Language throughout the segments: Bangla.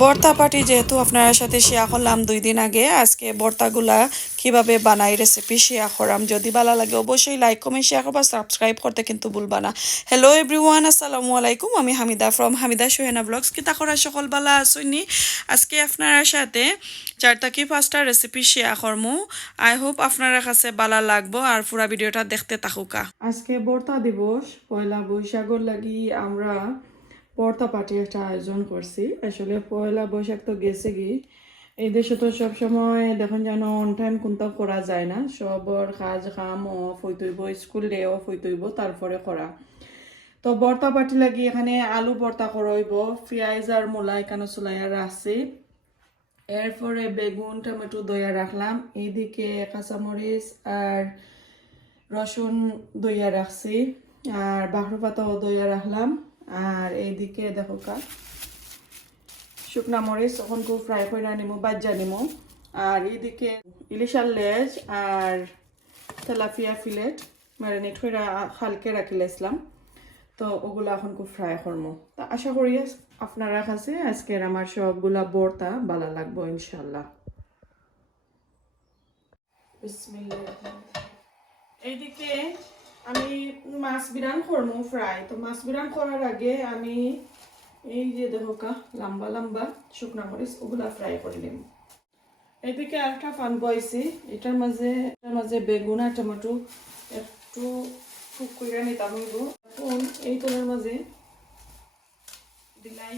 ভর্তা পাটি যেহেতু আপনার সাথে শেয়া করলাম দুই দিন আগে, আজকে ভর্তাগুলা কীভাবে বানাই রেসিপি শেয়ার করাম, যদি ভালো লাগে অবশ্যই লাইক কমেন্ট শেয়ার করবা সাবস্ক্রাইব করতে কিন্তু ভুলবা না। হ্যালো এভরিওয়ান আসসালামু আলাইকুম, আমি হামিদা ফ্রম হামিদা সোহেনা ব্লগস কিতা করা সকল বালা আসুনি আজকে আপনার সাথে চারটা কি পাঁচটা রেসিপি শেয়ার করমু। আই হোপ আপনার কাছে বালা লাগবো আর পুরা ভিডিওটা দেখতে থাকুকা। আজকে ভর্তা দিবস, পয়লা বৈশাখর লাগি আমরা পর্তা পার্টি একটা আয়োজন করছি। আসলে পয়লা বৈশাখ তো গেছে কি, এই দেশে তো সব সময় দেখুন যেন অন টাইম কোনটা করা যায় না। সবর, কাজ, কাম অফ হইতইব স্কুল ডে অফ হইতইব তারপরে করা। তো বর্তা পাটি লাগি এখানে আলু বর্তা করইব, পেঁয়াজ আর মূলা এখানে চুলাইয়া রাখছি। এরপরে বেগুন, টমেটো দইয়া রাখলাম। এইদিকে কাঁচামরিচ আর রসুন দইয়া রাখছি। আর বাহরু পাতাও দইয়া রাখলাম। আর এইদিকে দেখো কা। শুকনা মরিচ তখন খুব ফ্রাই করে নিমু, বাজ্জা নিমু। আর এইদিকে ইলিশার লেজ আর তেলাপিয়া ফিলেট ম্যারিনেট করে হালকে রাখিলাইছিলাম তো ওগুলো এখন খুব ফ্রাই করব তা আশা করি আপনারা কাছে আজকের আমার সবগুলা বর্তা ভালো লাগবো ইনশাল্লাহ এইদিকে আমি মাছ বিরান করব ফ্রাই। তো মাছ বিরান করার আগে আমি এই যে দেখো কা, লম্বা লম্বা শুকনা মরিচ ওগুলা ফ্রাই করে নিব। এদিকে আরেকটা ফান বয়েছি এটার মাঝে এটার মাঝে বেগুন আর টমেটো একটু টুক করে নিতাম এখন এই তোলার মাঝে দিলাই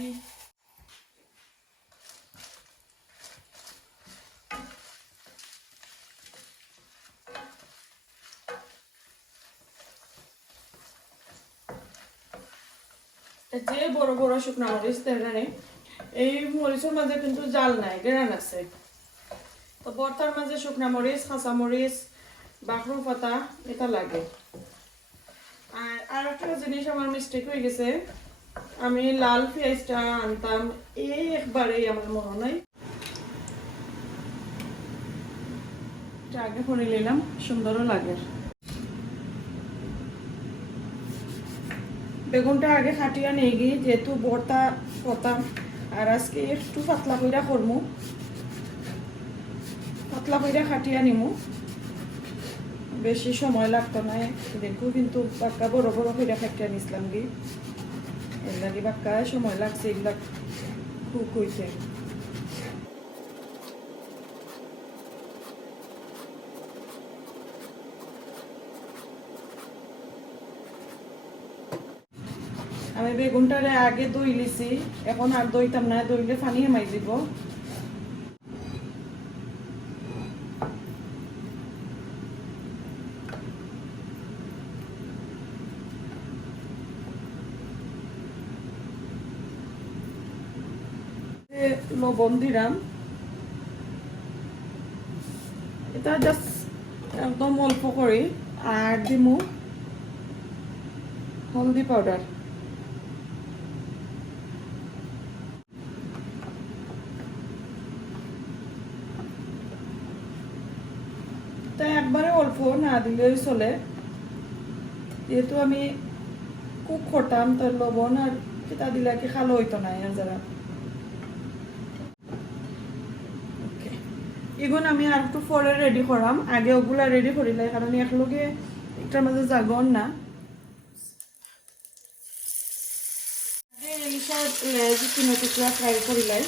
যে বড় বড় শুকনা মরিচ তেরানে এই মরিচের মাঝে কিন্তু জাল নাই, গেরান আছে। তো বর্তার মাঝে শুকনা মরিচ, কাঁচা মরিচ বাখরু পাতা, এটা লাগে। আর আর একটা জিনিস আমার মিস্টেক হয়ে গেছে। আমি লাল পেঁয়াজটা আনতাম এই একবারেই আমার মনে নাই। আগে করে নিলাম, সুন্দরও লাগে। বেগুনটা আগে খাটিয়া নিয়ে গিয়ে যেহেতু বর্তা পতাম আর আজকে একটু পাতলা কইরা করমু। পাতলা কইরা খাটিয়া নিমু। বেশি সময় লাগতো না দেখো কিন্তু বাক্কা বড় বড় কইরা খাটিয়া নিছিলাম কি এর লাগে বাক্কা সময় লাগছে এগুলা খুব হইছে বেগুনটারে আগে দই লিছি এখন আর দইতাম না, দইলে পানি হেমাই দিব। লবণ দিলাম। এটা জাস্ট একদম অল্প করে। আর দিমু হলদি পাউডার একবারে অল্প না দিলেই চলে। যেহেতু আমি কুক করতাম তো লবণ আর কিতা দিলে কি খালো হইতো না আর যারা এগুন আমি আর একটু পরে রেডি করাম। আগে ওগুলা রেডি করিলাই কারণ একলগে একটার মাঝে জাগন না। ইলিশার লেজ তিন টুকরা ফ্রাই করিলাই।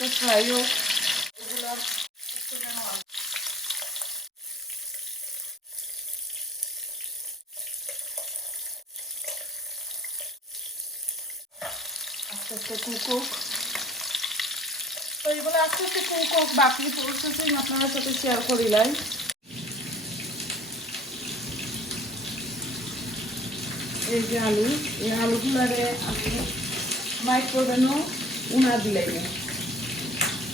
একটু ফ্রাই হোক এগুলা আস্তে তো এগুলো আস্তে আস্তে কুক হোক বাকি প্রসেসিং আপনার সাথে শেয়ার করিলাই এই যে আলু, এই আলুগুলারে আপনি মাইক্রোভেনও উনা দিলাই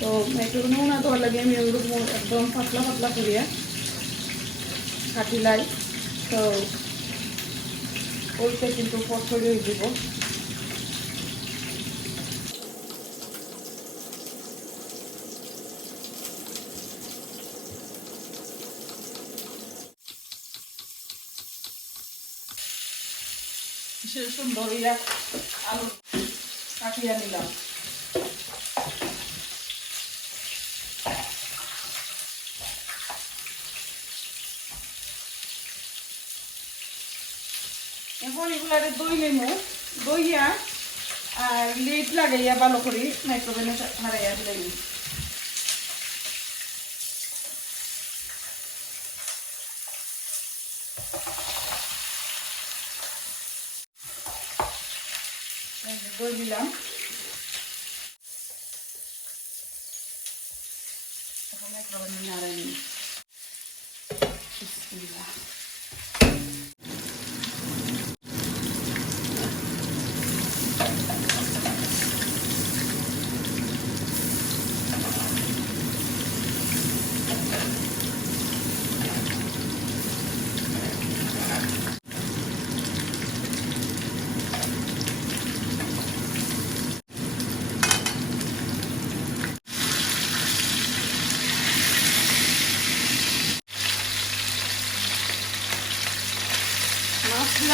তো মাইক্রোভেনও উনা দেওয়ার লাগে আমি ওরকম একদম পাতলা পাতলা করিয়া কাটিলাই, তো ওইটা কিন্তু পথরে দিব সে সুন্দর ইয়া আলু কাটিয়ে নিলাম এখন এগুলারে দই নেমু দইয়া আর লিড লাগাইয়া ভালো করে মাইক্রোওভেনে হারাইয়া দিলাম দই দিলাম। এখন মাইক্রোওভেনে নাড়াই নিই বিসমিল্লাহ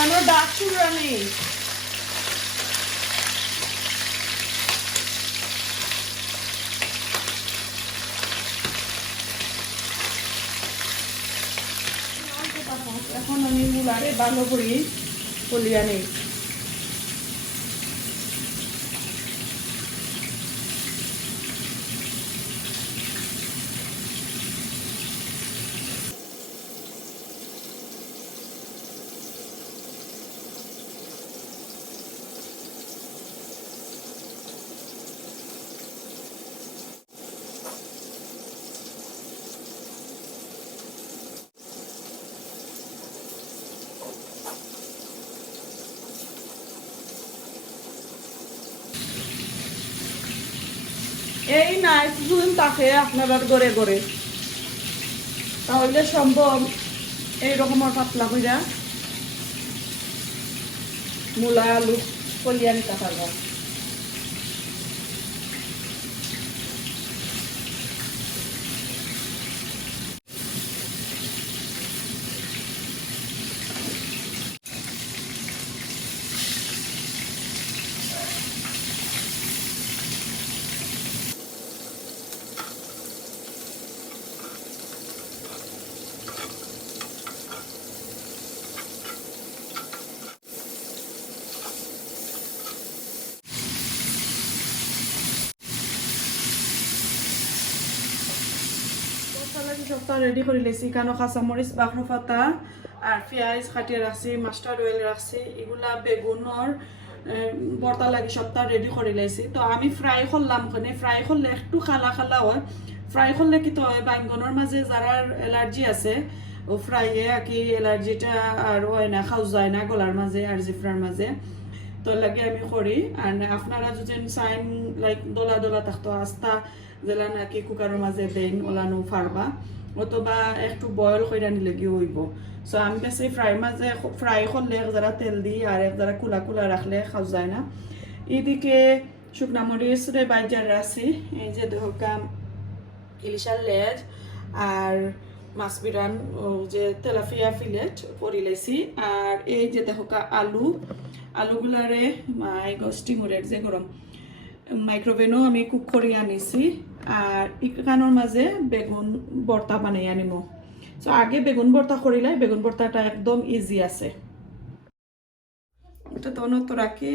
বিলানোর ডাক চুড়ানি এখন আমি মুলারে ভালো করি কলিয়া নেই এই নাই কিছুদিন তাকে আপনারা গড়ে গড়ে তাহলে সম্ভব এই রকমের পাতলা কইরা মূলা, আলু কলিয়া নিতে পারব। সবটা রেডি করে লেছি। কানো কাঁচামরিচ বাখর পাতা আর পেঁয়াজ কাটিয়ে রাখছি মাস্টার্ড অয়েল রাখছি এগুলা বেগুনের বর্তা লাগি সবটা রেডি করে লাইছি তো আমি ফ্রাই করলাম ওখানে ফ্রাই করলে একটু খালা খালা হয়। ফ্রাই করলে কি তো হয় বাইঙ্গনের মাঝে যারা অ্যালার্জি আছে, ও ফ্রাইয়ে আর কি অ্যালার্জিটা আর হয় না খাওয়া যায় না গলার মাঝে আর জিফরার মাঝে তো লাগে আমি করি আর আপনারা যদি চাইন লাইক দলা দলা থাকতো, আস্তা যেলা নাকি কুকারের মাঝে দেন ওলানো ফারবা অথবা একটু বয়ল করে নিলে গিয়ে হইব সো আমি বেশি ফ্রাই মাঝে ফ্রাই করলে এক যারা তেল দিই আর এক যারা কুলা কুলা রাখলে খাওয়া যায় না। এদিকে শুকনা মরিচ রে বাইজার রাখছি এই যে ধরকাম ইলিশার লেজ আর মাছ বিরান যে তেলাফিয়া ফিলেট পরিলেছি আর এই যে দেখোকা আলু আলুগুলারে মাই গস্টি মুরের যে গরম মাইক্রোওভেনও আমি কুক করে আনিছি। আর ইকানোর মাঝে বেগুন ভর্তা বানাই আনিম। সো আগে বেগুন ভর্তা করিলে বেগুন ভর্তাটা একদম ইজি আছে। এটা তো রাখি।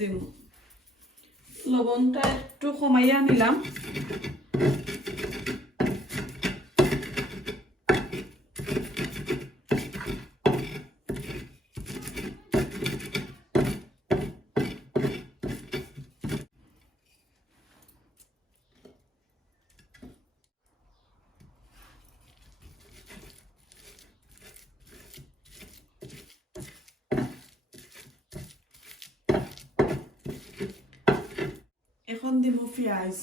দিব লবণটা একটু কমাইয়া নিলাম। দিব পেঁয়াজ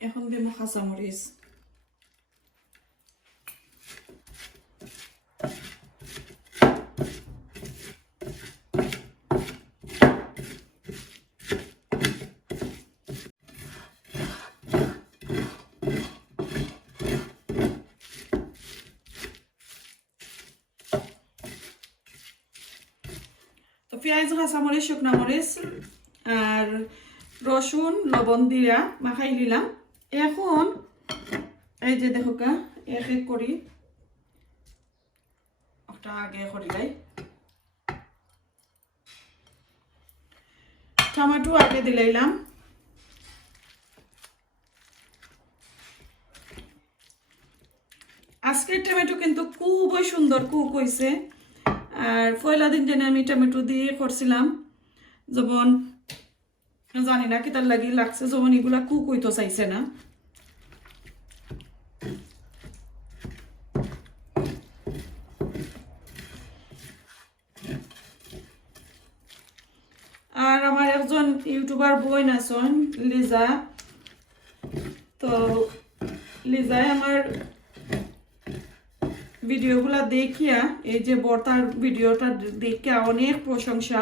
এখন দিব কাঁচামরিচ তো পেঁয়াজ কাঁচামরিচ শুকনা মরিচ আর রসুন, লবণ দিয়া মাখাই নিলাম। এখন এই যে দেখো কা এক এক করি। আগে করিলাই টমেটো আগে দিলাইলাম। আজকের টমেটো কিন্তু খুবই সুন্দর, কুক হয়েছে আর পয়লা দিন যেন আমি টমেটো দিয়ে করছিলাম। যেমন জানি না কিতার লাগি লাগছে যেমন এগুলা কুক হইতো চাইছে না। আর আমার একজন ইউটিউবার বই আছেন, লিজা। তো লিজাই আমার ভিডিওগুলা দেখিয়া, এই যে বর্তার ভিডিওটা দেখিয়া অনেক প্রশংসা।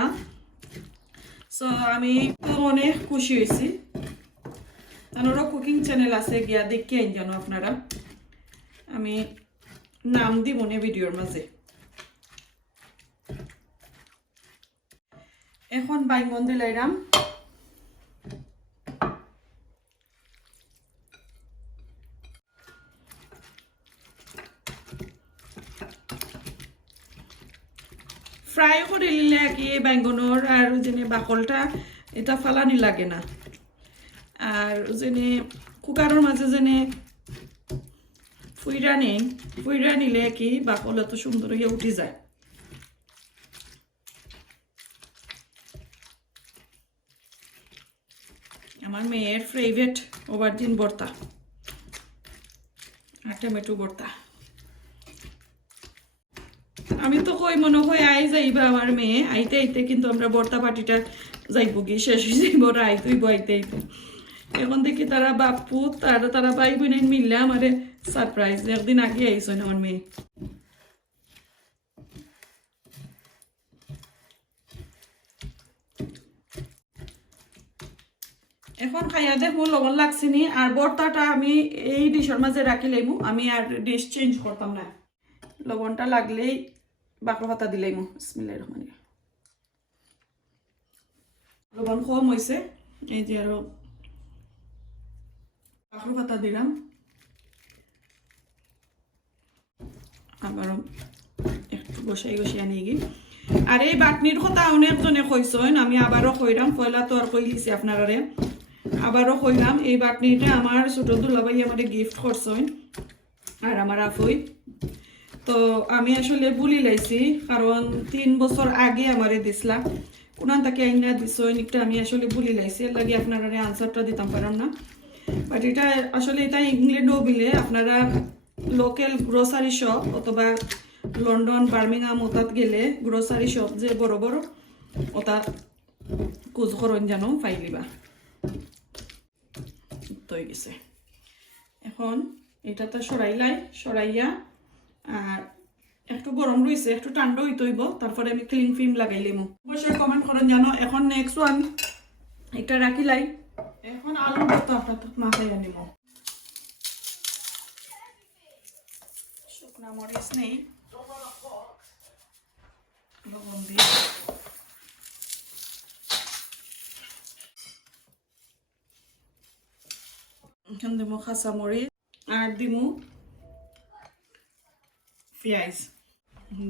সো আমি তো অনেক খুশি হয়েছি। তানোরও কুকিং চ্যানেল আছে, গিয়া দেখিয়া জানো আপনারা। আমি নাম দিব নে ভিডিওর মাঝে। এখন বাইঙ্গন দিলাইরাম ফ্রাই করে নিলে কি এই বাইঙ্গনের আর যেনে বাকলটা, এটা ফালানি লাগে না। আর যেনে কুকারের মাঝে যেনে ফুইরা নেই ফুইরা নিলে কি বাকল এত সুন্দর হয়ে উঠে যায়। আমার মেয়ের ফেভারিট ওভারদিন ভর্তা আর টমেটো ভর্তা আমি তো কই, মনে হয় আই যাইবা আমার মেয়ে। আইতে আইতে কিন্তু আমরা বর্তা পার্টিটা যাইব কি, শেষ হয়ে যাইব, ওরা আইতেইব আইতে আইতে। এখন দেখি তারা বাপু, তারা তারা ভাই বোন মিললে আমারে সারপ্রাইজ একদিন আগে আইসন আমার মেয়ে। এখন খাইয়া দেখব লবণ লাগছে নি, আর বর্তাটা আমি এই ডিশের মাঝে রাখি লাইমু, আমি আর ডিশ চেঞ্জ করতাম না। লবণটা লাগলেই বাকর পাতা দিলাইমু বিসমিল্লাহির রহমানির রহিম। লবণ কম হয়েছে এই যে আরও বাকর দিলাম। আবারও একটু বসাই বসাই আনি গি আর এই বাটনির কথা অনেকজনে কইসন আমি আবারও কইরাম পয়লা তো আর কই লিছি আপনারারে আবারও কইলাম এই বাটনিটা আমার ছোট দুলাভাই আমারে গিফট করছেন আর আমার আফুই তো আমি আসলে বুলি লাইছি, কারণ তিন বছর আগে আমারে দিছিলাম কোনান তাকে আইনা দিছইন একটা আমি আসলে বুলি লাইছি। এর লাগে আপনারা আনসারটা দিতাম, পারাম না। বাট এটা আসলে এটা ইংল্যান্ডও বিলে আপনারা লোকাল গ্রোসারি শপ অথবা লন্ডন বার্মিংহাম ওতাত গেলে গ্রোসারি শপ যে বড় বড় ওটা কুজ করন জানো পাইলিবা তৈ গেছে। এখন এটা তো সরাইলাই, সরাইয়া আর একটু গরম রয়েছে একটু ঠান্ডা হইতে তারপরে আমি ক্লিন ফিল্ম লাগাইলিম অবশ্যই কমেন্ট করেন জানো, এখন নেক্সট ওয়ান এটা রাখিলাই এখন আলু ভর্তা আপনার মাথায় আনিব শুকনা মরিচ। আর দিমু পেঁয়াজ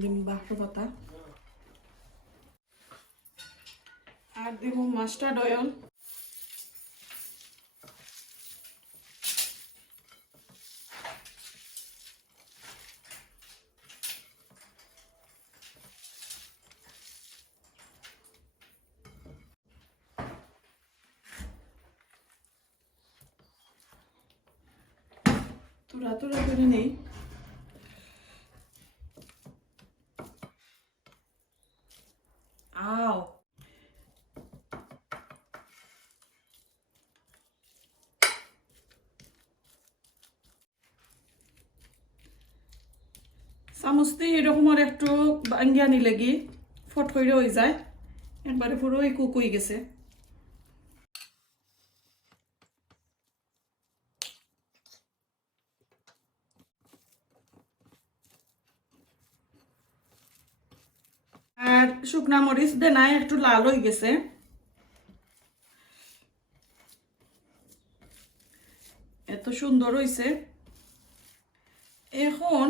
দিন বাহর পাতা। আর দেব মাস্টার অয়েল। তুরা তুরা করে নেই। আও চামচ দিয়ে এরকম আর একটু ভাঙ্গিয়া লাগি ফট হয়ে যায়। একবারে পুরোই কুক হয়ে গেছে। আর শুকনা মরিচ দেনায় একটু লাল হয়ে গেছে। এত সুন্দর হয়েছে এখন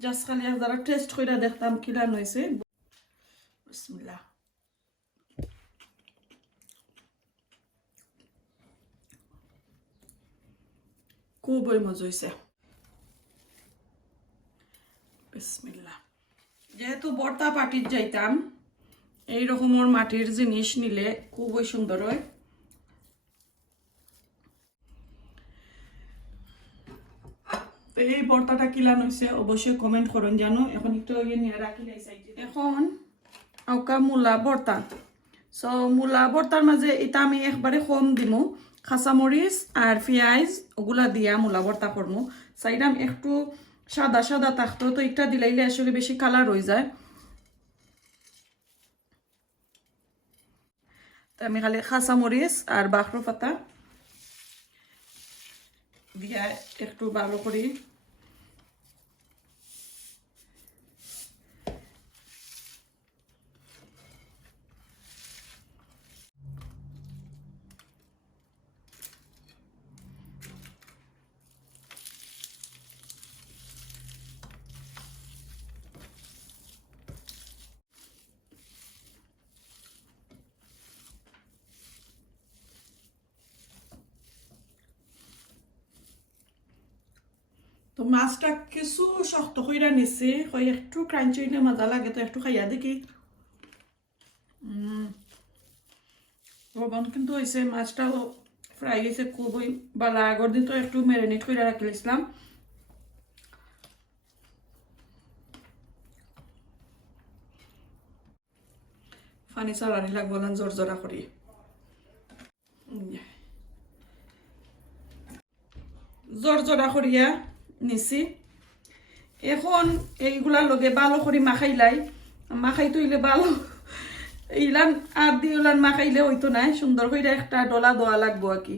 জাস্ট খালি যারা টেস্ট করে দেখতাম কিলান হয়েছে খুবই মজা হয়েছে বিসমিল্লাহ। যেহেতু বর্তা পাটির যাইতাম এই রকমের মাটির জিনিস নিলে খুবই সুন্দর হয়। এই বর্তাটা কিলান হয়েছে অবশ্যই কমেন্ট করুন জানো। এখন একটু রাখি এখন আউকা মূলা বর্তা। সো মূলা বর্তার মাঝে এটা আমি একবারে কম দিমু। খাঁচামরিচ আর পেঁয়াজ, ওগুলা দিয়া মূলা বর্তা করমু। সাইডাম একটু সাদা সাদা থাকতো তো এটা দিলাইলে আসলে বেশি কালার হয়ে যায়। আমি খালি খাসা মরিচ আর বাখরো পাতা দিয়া একটু ভালো করি। তো মাছটা কিছু শক্ত কইরা নিছে হয় একটু ক্রাঞ্চি হইলে মজা লাগে, তো একটু খাইয়া দেখি। লবণ কিন্তু হয়েছে মাছটাও ফ্রাই হয়েছে খুবই ভালো আগর দিন তো একটু ম্যারিনেট করে রাখিলাম ফানি চালানি লাগবো না জোর জোরা করি জোর জোরা করিয়া নিছি। এখন এইগুলার লগে ভালো করে মাখাইলাই মাখাই তৈলে ভালো এইলান আর দিয়ে ওলান মাখাইলে হইতো নাই। সুন্দর করে একটা ডলা দেওয়া লাগবো আর কি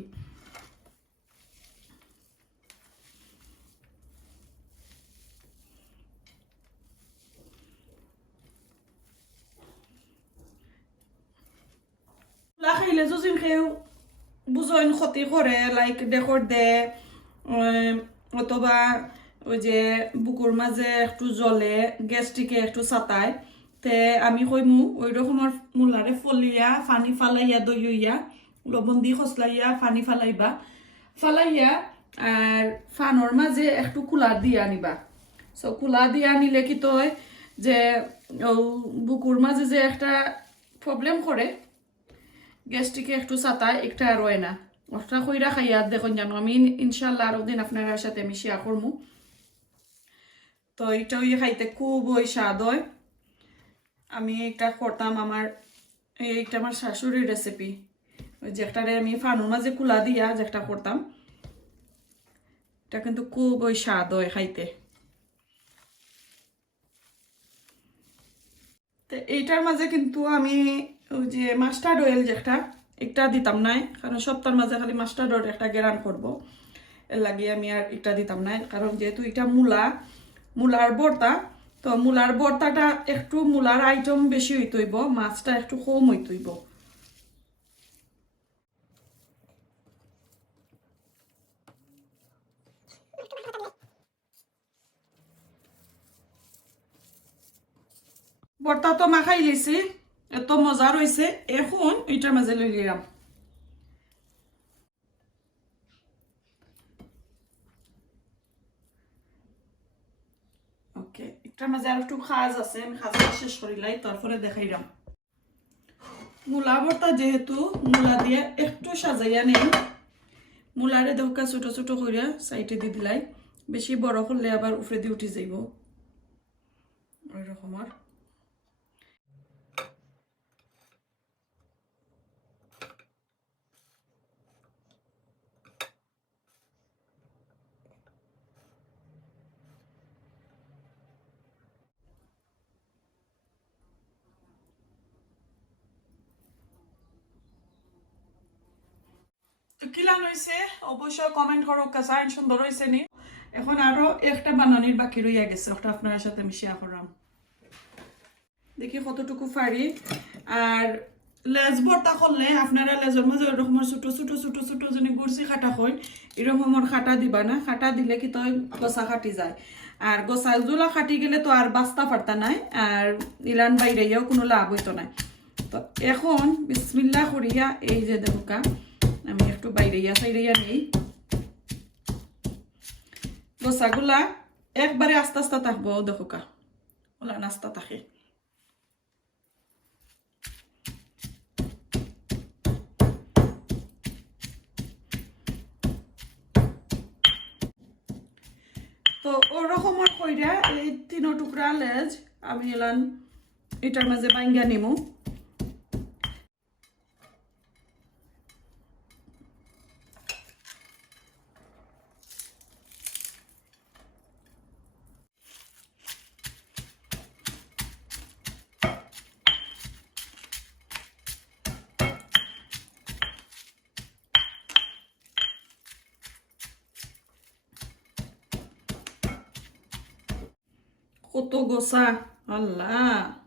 খাইলে যদিন খেয়েও বুঝইন ক্ষতি করে লাইক দেখর দে অথবা ওই যে বুকুর মাঝে একটু জলে গ্যাস্ট্রিকে একটু চাতায় তে আমি কইমু ওই রকমের মূলারে ফলিয়া, ফানি ফালাইয়া দইয়া লবণ দি খসলাইয়া ফানি ফালাইবা। ফালাইয়া আর ফানোর মাঝে একটু কুলা দিয়ে আনিবা। সো কুলা দিয়ে আনিলে কি তো যে বুকুর মাঝে যে একটা প্রবলেম করে গ্যাস্ট্রিকে একটু চাতায় একটা আর হয় না ওটা কইরা খাইয়া দেখুন জানো আমি ইনশাল্লাহ আরও দিন আপনার সাথে আমি শেয়ার তো এটা ওই খাইতে খুব ওই স্বাদ হয় আমি এটা করতাম আমার এইটা আমার শাশুড়ির রেসিপি ওই যে একটারে আমি ফানুর মাঝে কুলা দিয়া যে একটা করতাম এটা কিন্তু খুব ওই স্বাদ হয় খাইতে তো এইটার মাঝে কিন্তু আমি ওই যে মাস্টার্ড অয়েল যেটা একটা দিতাম নাই, কারণ সপ্তাহের মাঝে খালি মাস্টার্ড অয়েল একটা গেরান করব। এর লাগে আমি আর এটা দিতাম নাই, কারণ যেহেতু এটা মূলা, মূলার ভর্তা তো মূলার ভর্তাটা একটু মূলার আইটেম বেশি হইতইব মাছটা একটু কম হইতইব ভর্তা তো মাখাই লিছি। এত মজা রয়েছে এখন এটার মাঝে লই লিলাম ওকে আছে মূলা মূলা দিয়ে একটু সাজাইয়া দেখা ছোট ছোট করে সাইডে দি দিলাই। বেশি বড় করলে আবার উপরে দিয়ে উঠে যাইব। ওই রকমের তো কিলান হয়েছে অবশ্যই কমেন্ট করো সুন্দর হয়েছে নি। এখন আরও একটা বানানির বাকি রইয়া গেছে, ওটা আপনার সাথে আমি শেয়ার করলাম। দেখি কতটুকু আর লেজ করলে আপনারা লেজের মাঝে ছোট ছোট ছোট ছোট যদি গুড়ছি খাটা হয় এরকমের খাটা দিবা না। খাটা দিলে কি তো গোসা খাটি যায়। আর গোসা জোলা খাটি গেলে তো আর বাস্তা পারতা নাই, আর ইলান বাইরেও কোনো লাভ হইতো নাই। তো এখন বিসমিল্লা করিয়া এই যে দেখুকা একটু বাইরেইয়া সাইরেইয়া নেই। গোসাগুলা একবারে আস্তে আস্তে থাকব দেখুকা ওলা নাস্তা থাকে। তো ওরকমের কইরা এই তিন টুকরা লেজ আমি এলাম এটার মাঝে বাইঙ্গা নিমু। কত গোসা আল্লাহ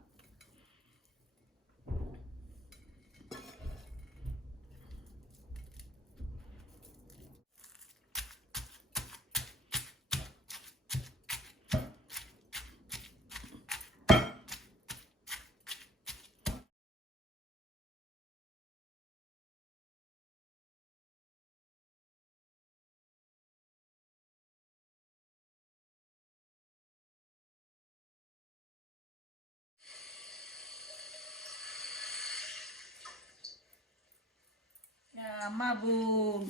মাবুদ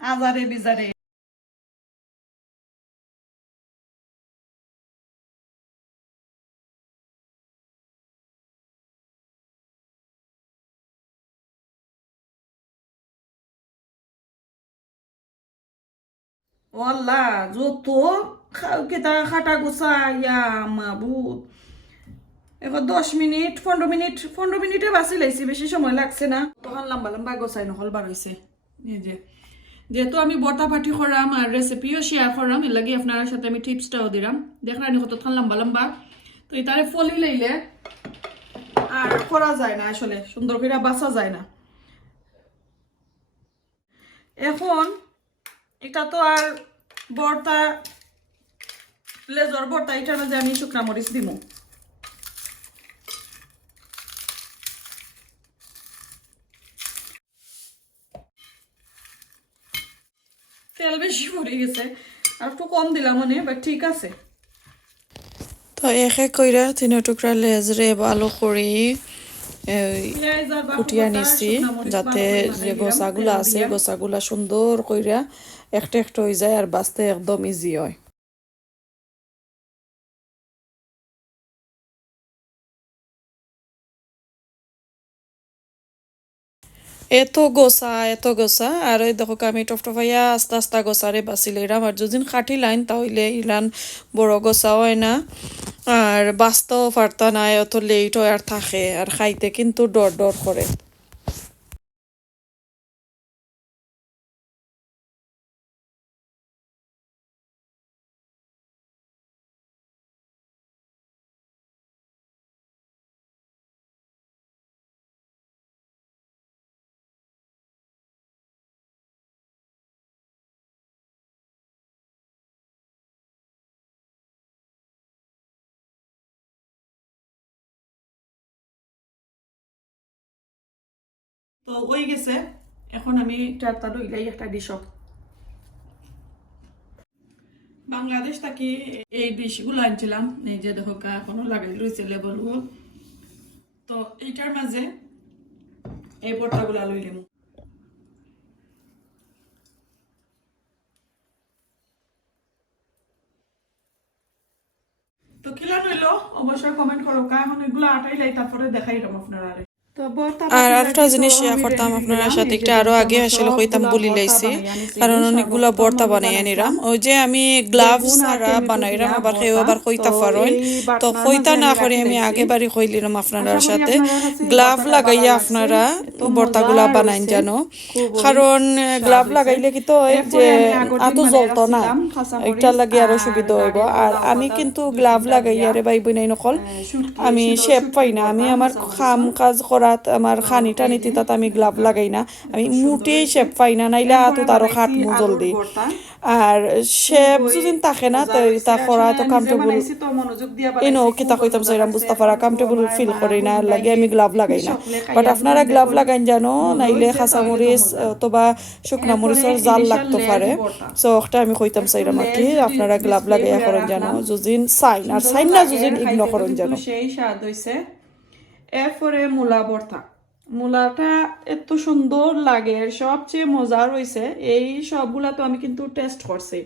আজারে বিজারে। ওয়াল্লাহ যত খাটা গুছা ইয়া মাবুদ এবার দশ মিনিট, পনেরো মিনিট, পনেরো মিনিটে বাঁচি লাইছি, বেশি সময় লাগছে না। তখন লম্বা লম্বা গোছাই নহল হয়েছে এই যে, যেহেতু আমি বর্তা পাটি করাম আর রেসিপিও শেয়ার করাম এর লাগে আপনার সাথে আমি টিপসটাও দিলাম দেখলাম কতক্ষণ লম্বা লম্বা। তো এটারে ফলি লইলে আর করা যায় না আসলে সুন্দর করে বাঁচা যায় না। এখন এটা তো আর বর্তা লেজর বর্তা এটার মাঝে আমি শুকনা মরিচ দিমু। তেল বেশি পড়ে গেছে। আর একটু কম দিলাম মানে বাট ঠিক আছে। তো এক এক কইরা তিন টুকরা লেজরে ভালো করে উঠিয়া নিছি যাতে যে গোসাগুলা আছে। গোসাগুলা সুন্দর কইরা একটা একটা হয়ে যায় আর বাঁচতে একদম ইজি হয়। এত গোসা এত গোসা আর ওই দেখো আমি টফটফাইয়া আস্তে আস্তে গোসারে বাঁচিলে। এরাম আর যদি খাটি লাইন তাহলে ইলান বড় গোসা হয় না। আর বাঁচতেও পারতা নাই অত লেট হয় আর থাকে। আর খাইতে কিন্তু ডর ডর করে তো ওই গেছে। এখন আমি চারটা ডইলাই একটা ডিশ বাংলাদেশ থাকি এই ডিশগুলো আনছিলাম। এই যে দেখো এখনও লাগাই রয়েছে লেবলগুলো তো এইটার মাঝে এই পর্তাগুলো লইলাম তো খেলা রইল অবশ্যই কমেন্ট করো কারণ এগুলো আটাই লাই, তারপরে দেখাই রম আপনারা আরে আর আরেকটা জিনিস শেয়ার করতাম আপনার সাথে একটা আরও আগে আসলে কইতাম বলি লাইছি। কারণ অনেকগুলা বর্তা বানাই বানাইছিলাম। ওই যে আমি গ্লাভস ছাড়া বানাইলাম আবার কেউ আবার কইতা তো পারেন তো কইতা না করে আমি আগে বাড়ি কইলিলাম আপনার সাথে গ্লাভ লাগাইয়া আপনারা বর্তাগুলা বানাইন। জানো। কারণ গ্লাভ লাগাইলে কি তো এই যে আতো জ্বলতো না। একটা লাগে আরও সুবিধা হইব। আর আমি কিন্তু গ্লাভ লাগাইয়া রে বাই বইনাই নকল। আমি শেপ পাই না আমি আমার খাম কাজ করাত আমার খানি টানি তাতে আমি গ্লাভ লাগাই না। আমি মুটেই শেপ পাই না নাইলে আতো তারও খাট মু জলদি আর শেপ যদি থাকে না তো তা করা তো কামটেবল ইনো কিতা কইতাম সাইরাম বুঝতে পারা কামটেবল ফিল করি না আর লাগে আমি গ্লাভ লাগাই না। বাট আপনারা গ্লাভ লাগাইন জানো নাইলে খাসা মরিচ অথবা শুকনা মরিচের জাল লাগতে পারে। সো ওটা আমি কইতাম সাইরাম আর কি আপনারা গ্লাভ লাগাইয়া করেন জানো যুজিন সাইন আর সাইন না যুজিন ইগনো করেন জানো। সেই স্বাদ হইছে? এরপরে মূলা ভর্তা। মূলাটা এত সুন্দর লাগে, সবচেয়ে মজার হইছে, এই সবগুলা তো আমি কিন্তু টেস্ট করছি।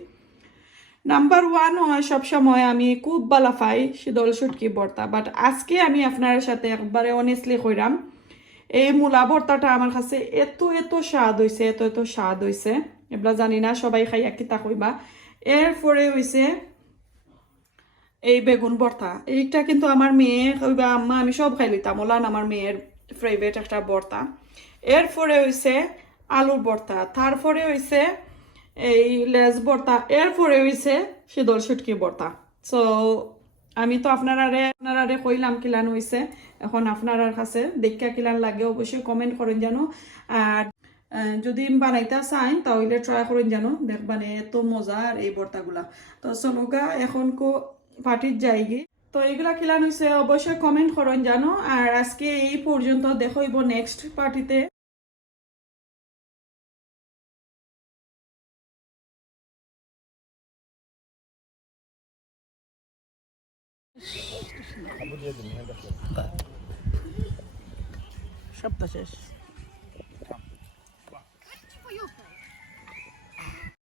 নাম্বার ওয়ান হয় সবসময় আমি খুব ভালো পাই শীতল সুটকি ভর্তা বাট আজকে আমি আপনার সাথে একবারে অনেস্টলি কইরাম, এই মূলা ভর্তাটা আমার কাছে এত এত স্বাদ হইছে, এত এত স্বাদ হইছে। এগুলা জানি না সবাই খাই কিতা কইবা। এরপরে হইছে এই বেগুন ভর্তা এইটা কিন্তু আমার মেয়ে বা আম্মা, আমি সব খাই লিতাম ওলান আমার মেয়ের ফেভারিট একটা ভর্তা এরপরে হইছে আলুর ভর্তা তারপরে হইছে এই লেজ ভর্তা এরপরে হইছে শীতল শুটকি ভর্তা সো আমি তো আপনারারে আপনারারে কইলাম কিলান হইছে। এখন আপনার কাছে দেখা কিলান লাগে, অবশ্যই কমেন্ট করেন জানো আর যদি বানাইতে চাইন তাহলে ট্রাই করেন জানো দেখবানে এত মজার এই ভর্তাগুলা তো চলুগা এখন কো পার্টির যাইগি তো এগুলা কিলান হয়েছে অবশ্যই কমেন্ট করেন জানো। আর আজকে এই পর্যন্ত দেখইব নেক্সট পার্টিতে সপ্তাহ শেষ।